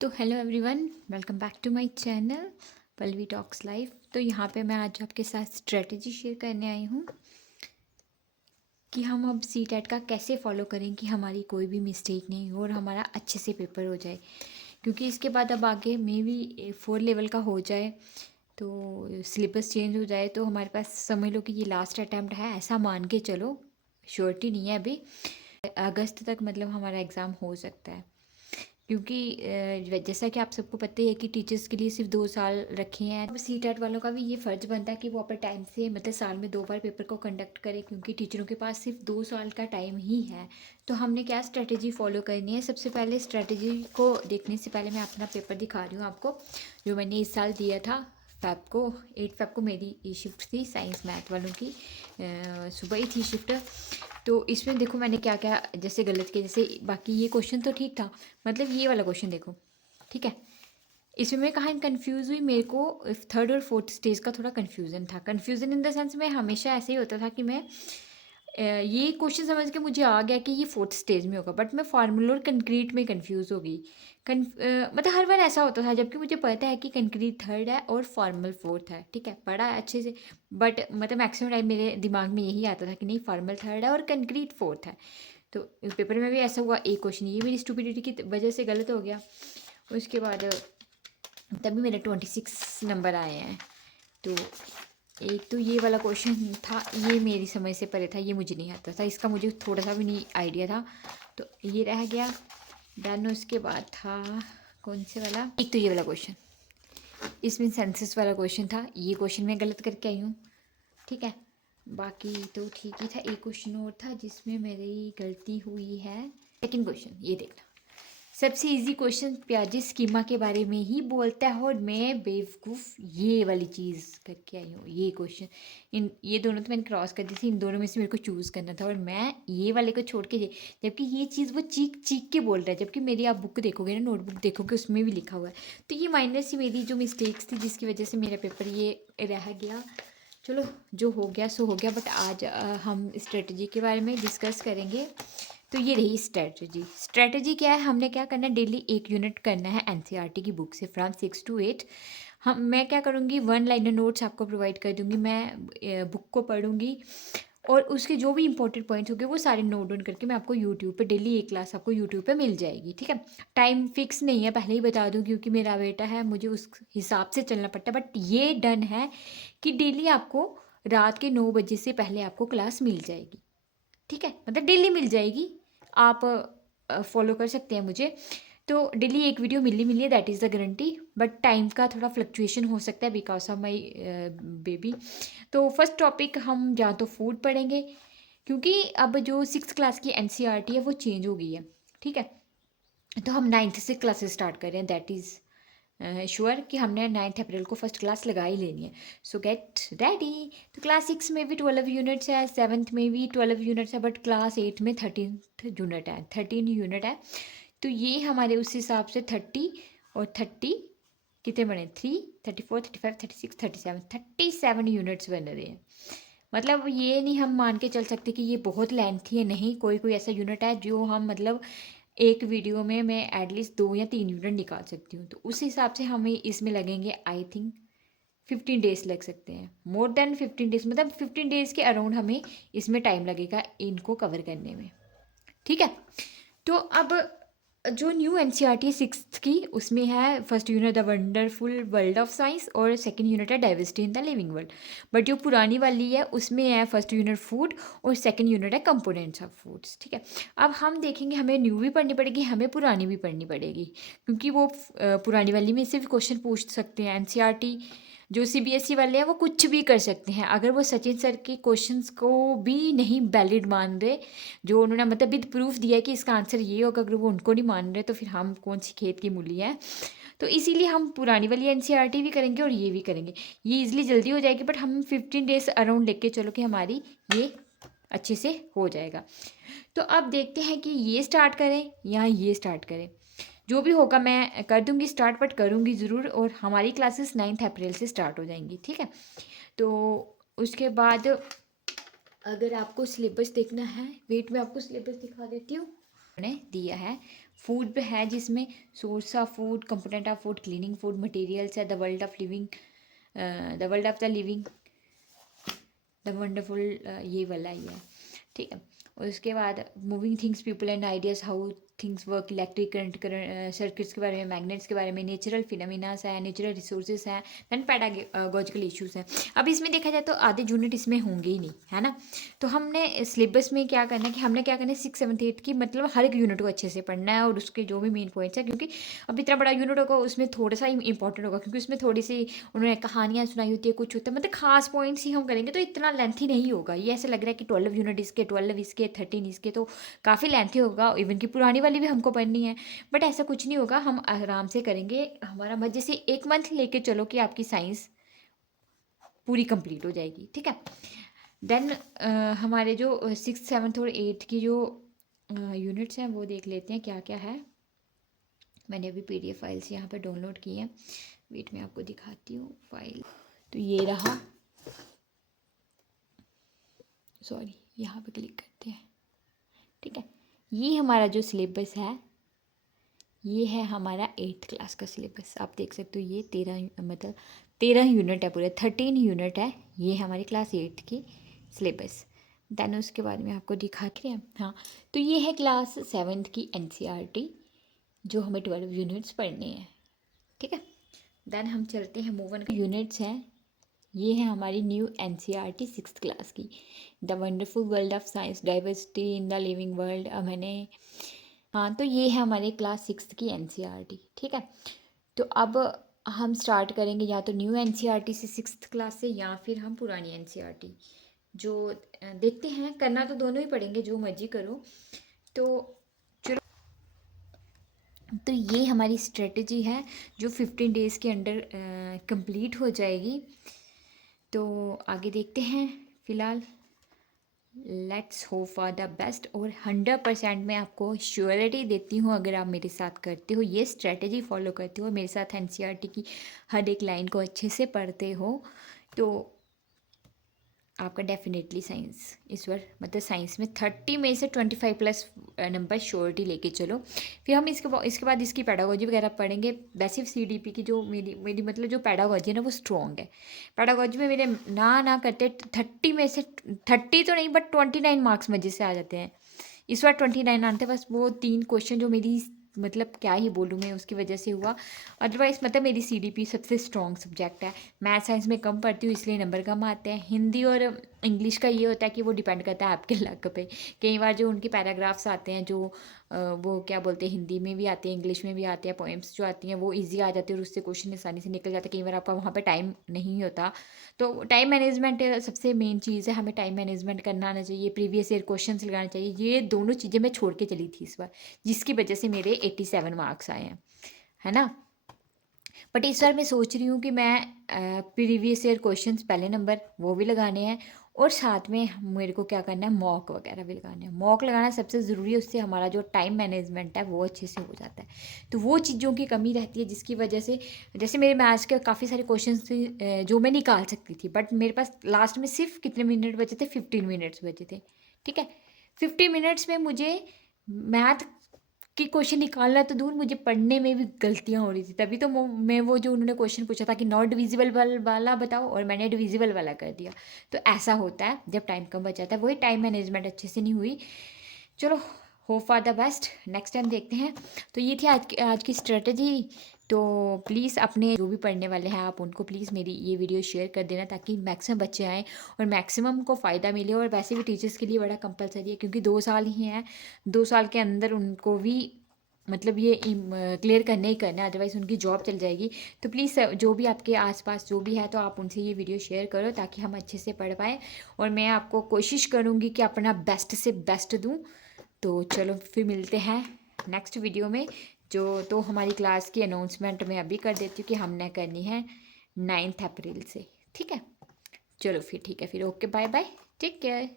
तो hello everyone, welcome back to my channel Pallavi talks life. तो यहाँ पे मैं आज आपके साथ स्ट्रेटजी शेयर करने आई हूँ कि हम अब सी टेट का कैसे फॉलो करें कि हमारी कोई भी मिस्टेक नहीं हो और हमारा अच्छे से पेपर हो जाए। क्योंकि इसके बाद अब आगे मे भी 4 लेवल का हो जाए तो सिलेबस चेंज हो जाए तो हमारे पास समझ लो कि ये लास्ट अटैम्प्ट है, ऐसा मान के चलो। श्योरिटी नहीं है अभी, अगस्त तक मतलब हमारा एग्ज़ाम हो सकता है। क्योंकि जैसा कि आप सबको पता ही है कि टीचर्स के लिए सिर्फ 2 साल रखे हैं। अब सी टेट वालों का भी ये फ़र्ज़ बनता है कि वो अपने टाइम से मतलब साल में 2 बार पेपर को कंडक्ट करें, क्योंकि टीचरों के पास सिर्फ 2 साल का टाइम ही है। तो हमने क्या स्ट्रेटजी फॉलो करनी है? सबसे पहले स्ट्रेटजी को देखने से पहले मैं अपना पेपर दिखा रही हूँ आपको, जो मैंने इस साल दिया था। 8 फेब को मेरी शिफ्ट थी साइंस मैथ वालों की, सुबह ही थी शिफ्ट। तो इसमें देखो मैंने क्या क्या जैसे गलत किया। जैसे बाकी ये क्वेश्चन तो ठीक था, मतलब ये वाला क्वेश्चन देखो, ठीक है। इसमें मैं कहाँ कंफ्यूज हुई, मेरे को 3rd और 4th स्टेज का थोड़ा कंफ्यूजन था। कंफ्यूजन इन द सेंस में हमेशा ऐसे ही होता था कि मैं ये क्वेश्चन समझ के मुझे आ गया कि ये 4th स्टेज में होगा, बट मैं फार्मूला और कंक्रीट में कंफ्यूज हो गई। मतलब हर बार ऐसा होता था, जबकि मुझे पता है कि कंक्रीट 3rd है और फॉर्मल 4th है, ठीक है, पढ़ा है अच्छे से। बट मतलब मैक्सिमम टाइम मेरे दिमाग में यही आता था कि नहीं, फॉर्मल 3rd है और कंक्रीट 4th है। तो पेपर में भी ऐसा हुआ, एक क्वेश्चन ये मेरी स्टूपिडिटी की वजह से गलत हो गया। उसके बाद तभी मेरे 26 नंबर आए हैं। तो एक तो ये वाला क्वेश्चन था, ये मेरी समझ से परे था, ये मुझे नहीं आता था, इसका मुझे थोड़ा सा भी नहीं आइडिया था, तो ये रह गया डन। उसके बाद था कौन से वाला, एक तो ये वाला क्वेश्चन, इसमें सेंसस वाला क्वेश्चन था, ये क्वेश्चन मैं गलत करके आई हूँ, ठीक है। बाकी तो ठीक ही था। एक क्वेश्चन और था जिसमें मेरी गलती हुई है, सेकंड क्वेश्चन, ये देखना। सबसे इजी क्वेश्चन प्याजी स्कीमा के बारे में ही बोलता है और मैं बेवकूफ़ ये वाली चीज़ करके आई हूँ। ये क्वेश्चन, इन ये दोनों तो मैंने क्रॉस कर दी थी, इन दोनों में से मेरे को चूज़ करना था और मैं ये वाले को छोड़ के जबकि ये चीज़ वो चीख चीख के बोल रहा है, जबकि मेरी आप बुक देखोगे ना, नोटबुक देखोगे, उसमें भी लिखा हुआ है। तो ये माइनर सी मेरी जो मिस्टेक्स थी जिसकी वजह से मेरा पेपर ये रह गया। चलो, जो हो गया सो हो गया। बट आज हम स्ट्रेटजी के बारे में डिस्कस करेंगे। तो ये रही स्ट्रेटजी। स्ट्रेटजी क्या है? हमने क्या करना है, डेली 1 यूनिट करना है एनसीईआरटी की बुक से फ्रॉम 6 to 8। मैं क्या करूँगी, 1 लाइनर नोट्स आपको प्रोवाइड कर दूँगी। मैं बुक को पढ़ूँगी और उसके जो भी इंपॉर्टेंट पॉइंट्स होंगे वो सारे नोट डाउन करके मैं आपको यूट्यूब पे डेली एक क्लास आपको यूट्यूब पे मिल जाएगी, ठीक है। टाइम फिक्स नहीं है, पहले ही बता दूँ, क्योंकि मेरा बेटा है, मुझे उस हिसाब से चलना पड़ता है। बट ये डन है कि डेली आपको रात के 9 बजे से पहले आपको क्लास मिल जाएगी, ठीक है, मतलब डेली मिल जाएगी। आप फॉलो कर सकते हैं मुझे। तो डेली एक वीडियो मिली है, that is the guarantee. But time का थोड़ा फ्लक्चुएशन हो सकता है बिकॉज ऑफ माई बेबी। तो फर्स्ट टॉपिक हम जहाँ तो फूड पढ़ेंगे, क्योंकि अब जो 6th क्लास की एनसीईआरटी है वो चेंज हो गई है, ठीक है। तो हम 9th से क्लासेस स्टार्ट कर रहे हैं, दैट इज़ श्योर कि हमने 9 अप्रैल को फर्स्ट क्लास लगा ही लेनी है। सो गेट रेडी। तो क्लास 6 में भी 12 यूनिट्स है, 7th में भी 12 यूनिट्स है, बट क्लास 8 में 13th यूनिट है, 13 यूनिट है। तो ये हमारे उस हिसाब से 30 और 30 कितने बने, 3, 34, 35, 36, 37 यूनिट्स बन रहे हैं। मतलब ये नहीं हम मान के चल सकते कि ये बहुत लेंथी है, नहीं। कोई कोई ऐसा यूनिट है जो हम मतलब एक वीडियो में मैं एटलीस्ट 2 या 3 यूनिट निकाल सकती हूँ। तो उस हिसाब से हमें इसमें लगेंगे आई थिंक 15 डेज़ लग सकते हैं, मोर देन 15 डेज़, मतलब 15 डेज़ के अराउंड हमें इसमें टाइम लगेगा इनको कवर करने में, ठीक है। तो अब जो न्यू एनसीईआरटी है 6th की, उसमें है first unit the wonderful world of science और सेकंड यूनिट है diversity in the living world. But जो पुरानी वाली है उसमें है फर्स्ट यूनिट फूड और सेकंड यूनिट है कंपोनेंट्स ऑफ फूड्स, ठीक है। अब हम देखेंगे, हमें न्यू भी पढ़नी पड़ेगी, हमें पुरानी भी पढ़नी पड़ेगी, क्योंकि वो पुरानी वाली में से भी क्वेश्चन पूछ सकते हैं। एनसीईआरटी जो सीबीएसई वाले हैं वो कुछ भी कर सकते हैं, अगर वो सचिन सर के क्वेश्चंस को भी नहीं वैलिड मान रहे, जो उन्होंने मतलब विद प्रूफ दिया है कि इसका आंसर ये होगा, अगर वो उनको नहीं मान रहे तो फिर हम कौन सी खेत की मूली है। तो इसीलिए हम पुरानी वाली एनसीईआरटी भी करेंगे और ये भी करेंगे, ये इजीली जल्दी हो जाएगी। बट हम 15 डेज अराउंड लेके चलो कि हमारी ये अच्छे से हो जाएगा। तो अब देखते हैं कि ये स्टार्ट करें या ये स्टार्ट करें। जो भी होगा मैं कर दूंगी स्टार्ट, बट करूंगी ज़रूर, और हमारी क्लासेस 9 अप्रैल से स्टार्ट हो जाएंगी, ठीक है। तो उसके बाद अगर आपको सिलेबस देखना है, वेट में आपको सिलेबस दिखा देती हूँ। मैंने दिया है फूड पे है जिसमें source of food, component of food, cleaning food, materials है, the world of living, the world of the living, the wonderful, ये वाला ही है, ठीक है। और उसके बाद moving things, people and ideas, how things work, electric current circuits के बारे में, मैग्नेट्स के बारे में, नेचुरल फिनोमिनास है, नेचुरल रिसोर्सेज हैं, दैन पैडागोजिकल इश्यूज़ हैं। अब इसमें देखा जाए तो आधे यूनिट इसमें होंगे ही नहीं, है ना। तो हमने सिलेबस में क्या करना है कि हमने क्या करना है 6, 7, 8 की मतलब हर एक यूनिट को अच्छे से पढ़ना है और उसके जो भी मेन पॉइंट्स हैं, क्योंकि अब इतना बड़ा यूनिट होगा उसमें थोड़ा सा इंपॉर्टेंट होगा, क्योंकि उसमें थोड़ी सी उन्होंने कहानियाँ सुनाई होती है, कुछ होता है, मतलब खास पॉइंट्स ही हम करेंगे तो इतना लेंथी नहीं होगा। ये ऐसा लग रहा है कि 12 यूनिट इसके, 12 इसके, 13 इसके, तो काफ़ी लेंथी होगा। इवन की पुरानी वाली भी हमको पढ़नी है, बट ऐसा कुछ नहीं होगा, हम आराम से करेंगे। हमारा मत जैसे 1 मंथ लेके चलो कि आपकी साइंस पूरी कंप्लीट हो जाएगी, ठीक है। देन हमारे जो 6, 7 और 8 की जो यूनिट्स हैं वो देख लेते हैं क्या क्या है। मैंने अभी PDF फाइल्स यहाँ पे डाउनलोड की हैं, वेट में आपको दिखाती हूँ फाइल। तो ये रहा, सॉरी यहाँ पे क्लिक करते हैं, ठीक है। ये हमारा जो सिलेबस है ये है हमारा 8th क्लास का सिलेबस। आप देख सकते हो ये 13 यूनिट है, पूरे 13 यूनिट है। ये हमारी क्लास 8 की सिलेबस। देन उसके बाद में आपको दिखा के हैं, हाँ, तो ये है क्लास 7th की NCERT जो हमें 12 यूनिट्स पढ़ने हैं, ठीक है। देन हम चलते हैं मूव ऑन। यूनिट्स हैं, ये है हमारी न्यू NCERT 6th क्लास की, the wonderful world of science, diversity in the living world. मैंने, हाँ, तो ये है हमारे क्लास 6th की NCERT, ठीक है। तो अब हम स्टार्ट करेंगे या तो न्यू NCERT से 6th क्लास से, या फिर हम पुरानी NCERT जो देखते हैं, करना तो दोनों ही पड़ेंगे, जो मर्जी करो। तो चलो, तो ये हमारी स्ट्रेटजी है जो 15 डेज़ के अंडर कंप्लीट हो जाएगी। तो आगे देखते हैं। फ़िलहाल let's hope for the best, और 100% मैं आपको श्योरिटी देती हूँ, अगर आप मेरे साथ करते हो, ये स्ट्रेटजी फॉलो करते हो, मेरे साथ NCERT की हर एक लाइन को अच्छे से पढ़ते हो, तो आपका डेफिनेटली साइंस इस बार, मतलब साइंस में 30 में से 25+ नंबर श्योरिटी लेके चलो। फिर हम इसके बाद इसकी पैडागोजी वगैरह पढ़ेंगे। वैसे CDP की जो मेरी मतलब जो पैडागोजी है ना वो स्ट्रॉन्ग है। पैडागोजी में मेरे ना करते 30 में से 30 तो नहीं, बट 29 मार्क्स मजे से आ जाते हैं। इस बार 29 आते, बस वो 3 क्वेश्चन जो मेरी, मतलब क्या ही बोलूँ मैं, उसकी वजह से हुआ। अदरवाइज़ मतलब मेरी CDP सबसे स्ट्रॉन्ग सब्जेक्ट है। मैथ साइंस में कम पढ़ती हूँ इसलिए नंबर कम आते हैं। हिंदी और इंग्लिश का ये होता है कि वो डिपेंड करता है आपके लक पे। कई बार जो उनके पैराग्राफ्स आते हैं, जो वो क्या बोलते हैं, हिंदी में भी आते हैं, इंग्लिश में भी आते हैं, पोएम्स जो आती हैं वो ईजी आ जाती है और उससे क्वेश्चन आसानी से निकल जाता है। कई बार आपका वहाँ पर टाइम नहीं होता, तो टाइम मैनेजमेंट सबसे मेन चीज़ है। हमें टाइम मैनेजमेंट करना आना चाहिए, प्रीवियस ईयर क्वेश्चन लगाना चाहिए। ये दोनों चीज़ें मैं छोड़ के चली थी इस बार, जिसकी वजह से मेरे 87 मार्क्स आए हैं, है ना। बट इस बार मैं सोच रही हूँ कि मैं प्रीवियस ईयर क्वेश्चंस पहले नंबर वो भी लगाने हैं, और साथ में मेरे को क्या करना है, मॉक वगैरह भी लगाने हैं। मॉक लगाना सबसे ज़रूरी है, उससे हमारा जो टाइम मैनेजमेंट है वो अच्छे से हो जाता है। तो वो चीज़ों की कमी रहती है, जिसकी वजह से, जैसे मेरे मैथ्स के काफ़ी सारे क्वेश्चन थे जो मैं निकाल सकती थी, बट मेरे पास लास्ट में सिर्फ कितने मिनट बचे थे, 15 मिनट्स बचे थे, ठीक है। 50 मिनट्स में मुझे मैथ कि क्वेश्चन निकालना तो दूर, मुझे पढ़ने में भी गलतियाँ हो रही थी। तभी तो मैं वो जो उन्होंने क्वेश्चन पूछा था कि नॉट डिविजिबल वाला बताओ, और मैंने डिविजिबल वाला कर दिया। तो ऐसा होता है जब टाइम कम बच जाता है, वही टाइम मैनेजमेंट अच्छे से नहीं हुई। चलो, hope for the best, next time देखते हैं। तो ये थी आज की स्ट्रेटजी। तो प्लीज़ अपने जो भी पढ़ने वाले हैं आप उनको प्लीज़ मेरी ये वीडियो शेयर कर देना, ताकि मैक्सिमम बच्चे आएँ और मैक्सिमम को फ़ायदा मिले। और वैसे भी टीचर्स के लिए बड़ा कंपलसरी है, क्योंकि 2 साल ही हैं, 2 साल के अंदर उनको भी मतलब ये क्लियर करना ही करना है, अदरवाइज़ उनकी जॉब चल जाएगी। तो प्लीज़ जो भी आपके आसपास जो भी है, तो आप उनसे ये वीडियो शेयर करो, ताकि हम अच्छे से पढ़ पाएँ। और मैं आपको कोशिश करूँगी कि अपना बेस्ट से बेस्ट दूँ। तो चलो फिर मिलते हैं नेक्स्ट वीडियो में। तो हमारी क्लास की अनाउंसमेंट मैं अभी कर देती हूँ कि हमने करनी है 9 अप्रैल से, ठीक है। चलो फिर ठीक है, फिर okay, bye bye, take care.